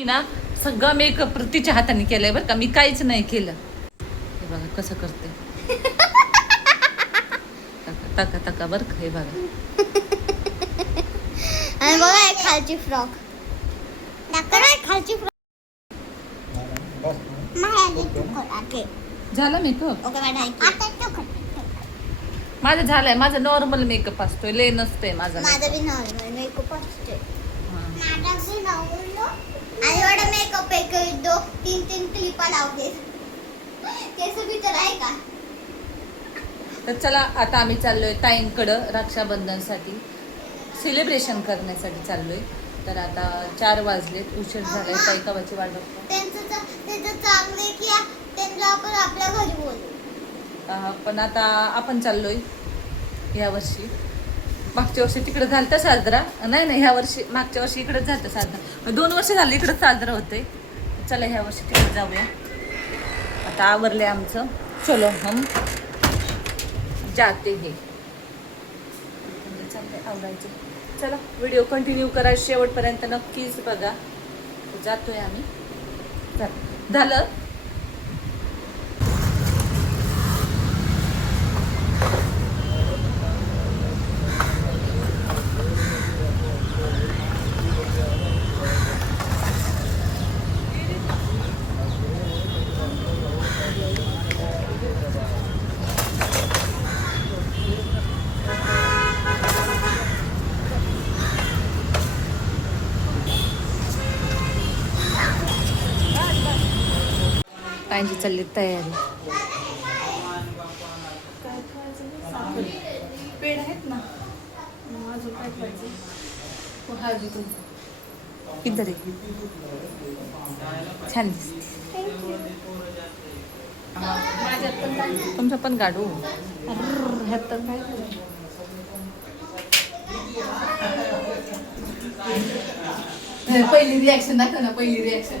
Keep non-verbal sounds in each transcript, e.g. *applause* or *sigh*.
मी ना सगळं मेकअप तिच्या हाताने केलंय बरं का. मी काहीच नाही केलं. हे बघा कसं करते. तका तका बरं का हे बघा. आणि बघा एक खालची फ्रॉक दाखव ना एक खालची फ्रॉक झालं मेकअप ओके मॅडम आता तो कर. माझं झालंय माझं नॉर्मल मेकअप असतोय. ले नसतंय माझा माझा बी नॉर्मल मेकअप असते हा. माझा बी नॉर्मल आणि एवढा मेकअप एक दो तीन तीन क्लिपा लावते. केस बी तर आहे का? तर चला आता आम्ही चाललोय ताईंकडं रक्षाबंधनसाठी. सेलिब्रेशन करण्यासाठी चाललोय. तर आता चार वाजलेत. उशीर झालाय. ताई कवाची वाट बघतो? त्यांचं चा- त्यांचं चांगलं आहे की आ- त्यांना आपण आपल्या घरी बोलू. अं, पण आता आपण चाललोय या वर्षी. मागच्या वर्षी तिकडे झालं साजरा. नाही नाही ह्या वर्षी मागच्या वर्षी इकडेच झालं साजरा. दोन वर्ष झाले इकडे साजरा होतोय. चला ह्या वर्षी तिकडे जाऊया. आता आवरले आमचं. चलो हम. जाते हे. चाललंय आवरायचं. चला व्हिडिओ कंटिन्यू करा. शेवटपर्यंत नक्कीच बघा. जातोय आम्ही. झालं? पाहिजे चालली तयारी. पेड आहेत ना? अजून काय पाहिजे? हळदी तुमचं. इधर आहे छान दिसते. तुमचं पण ह्यात काय पहिली रिॲक्शन दाखव ना पहिली रिॲक्शन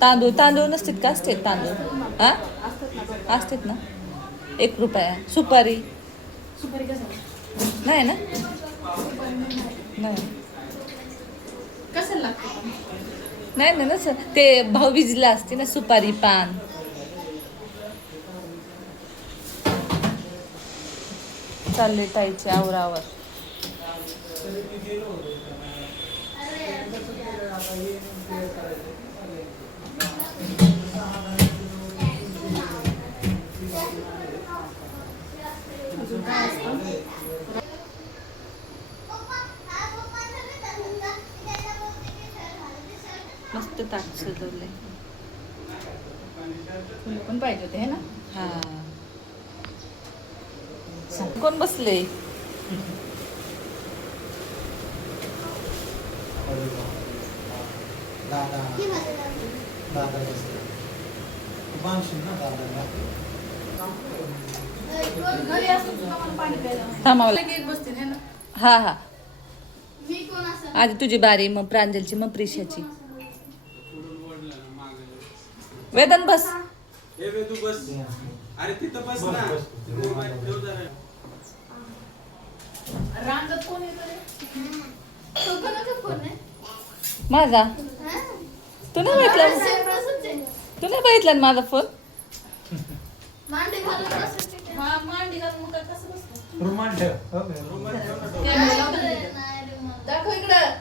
तांदूळ तांदूळ नसतात का? असतात तांदूळ. हा? असतात ना. एक रुपया. सुपारी. नाही ना? नाही. नाही ना नस ते भाऊबीजला असते ना सुपारी पान. चालले ताईचे आवरावर. मस्त ताट सजवलंय. फुलं पण पाहिजे होते है ना? हा. कोण बसले *laughs* दादा. दादा मानशील ना दादा है हा. हा आधी तुझी बारी मग प्रांजलची मग प्रिशाची. वेदन बस. हे अरे तिथं बस ना. रांगत कोण येतो रे तो कोणाचा फोन आहे. माझा? तू नाही बघितला. तू नाही बघितला ना माझा फोन मांडी घालून बसत आहे. हा मांडी घालून मग काय कसं बसतं रुमाल ठेव हो का? रुमाल ठेव ना. कॅमेरा लावून दे. नाही रे मला. दाखव इकडं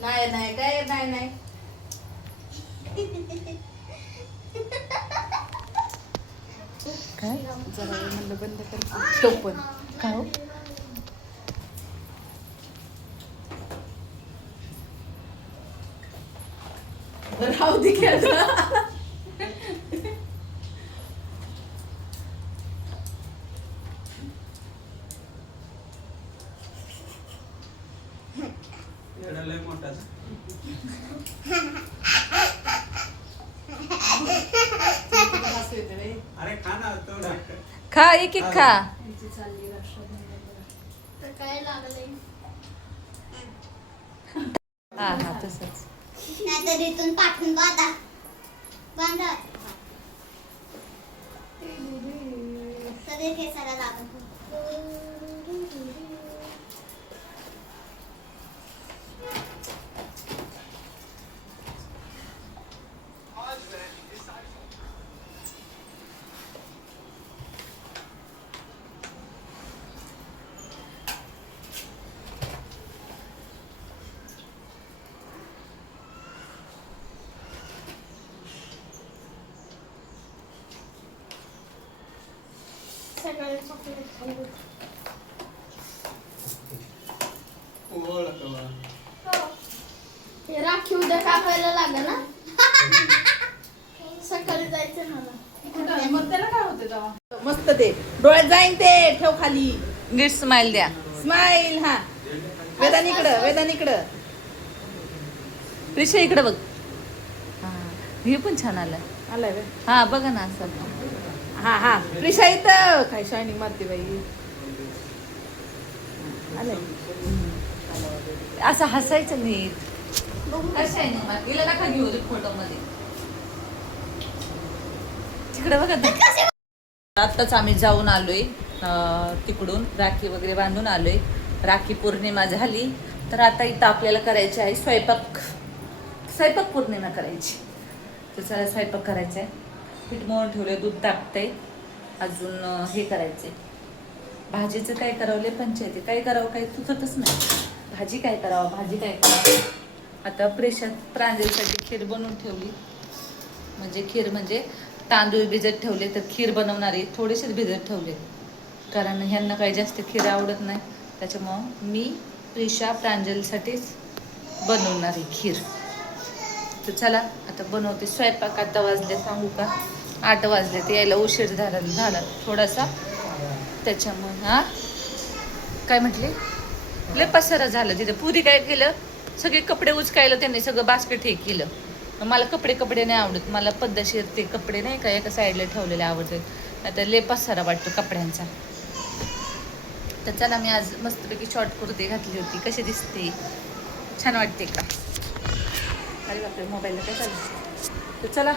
नाही नाही काय नाही नाही काय जरा वेळ म्हणलं बंद कर तो पण काय हो? राहू दे की आता. लय मोठा. अरे खा ना तेवढा खा एक एक खा काय लागलंय हा हा तसंच नाहीतर इथून पाठवून बांधा. बांधा. सगळे केसाला लागत हे. राखी उद्या कापायला लागेल ना सकाळी जायचं मला? मग त्याला काय होते तेव्हा? मस्त ते. डोळ्यात जाईन ते. ठेव खाली. नीट स्माइल द्या. स्माईल हा. वेदान इकडं वेदान इकडं. प्रिशा इकडे बघ. हा हे पण छान आलं आलाय. हा बघा ना असं. हा हा. प्रिशा इथं. काय शायनिंग मारते बाई? आलंय असं हसायचं नीट आहे ना मग? हिला नका घेऊ फोटो मध्ये तिकडे बघा. आत्ताच आम्ही जाऊन आलोय तिकडून राखी वगैरे बांधून आलोय. राखी पौर्णिमा झाली. तर आता इथं आपल्याला करायची आहे स्वयंपाक. स्वयंपाक पौर्णिमा करायची. तर चला स्वयंपाक करायचा आहे. पीठ मळून ठेवले दूध तापते अजून हे करायचे भाजीचं काय करावं? लय पंचायती काय करावं? काही सुचतच नाही. भाजी काय करावं? भाजी काय करावं? आता प्रेशर प्रांजलसाठी खीर बनवून ठेवली. म्हणजे खीर म्हणजे तांदूळ भिजत ठेवले तर खीर बनवणारी थोडेसेच भिजत ठेवले. कारण ह्यांना काही जास्त खीर आवडत नाही. त्याच्यामुळं मी प्रिशा प्रांजलसाठीच बनवणार आहे खीर. तर चला आता बनवते. स्वयंपाक आता वाजले सांगू का? आठ वाजले ते यायला उशीर झाला झाला थोडासा. त्याच्यामुळे हा? काय म्हटले? लय पसारा झालं तिथे. पुरी काय केलं? सगळे कपडे उचकायला त्यांनी सगळं बास्केट हे केलं. मला कपडे कपडे नाही आवडत. मला पद्धतशीर ते कपडे नाही का एका साईडला ठेवलेले आवडतात आता लय पसारा वाटतो कपड्यांचा. तर चला मी आज मस्तपैकी शॉर्ट कुर्ती घातली होती. कशी दिसते? छान वाटते का? अरे बापरे मोबाईलला काय चालू तर चला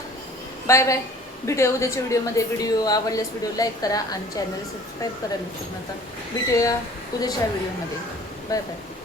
बाय बाय भेटूया उद्याच्या व्हिडिओमध्ये व्हिडिओ आवडल्यास व्हिडिओ लाईक करा आणि चॅनल सबस्क्राईब करायला विसरू नका भेटूया उद्याच्या व्हिडिओमध्ये बाय बाय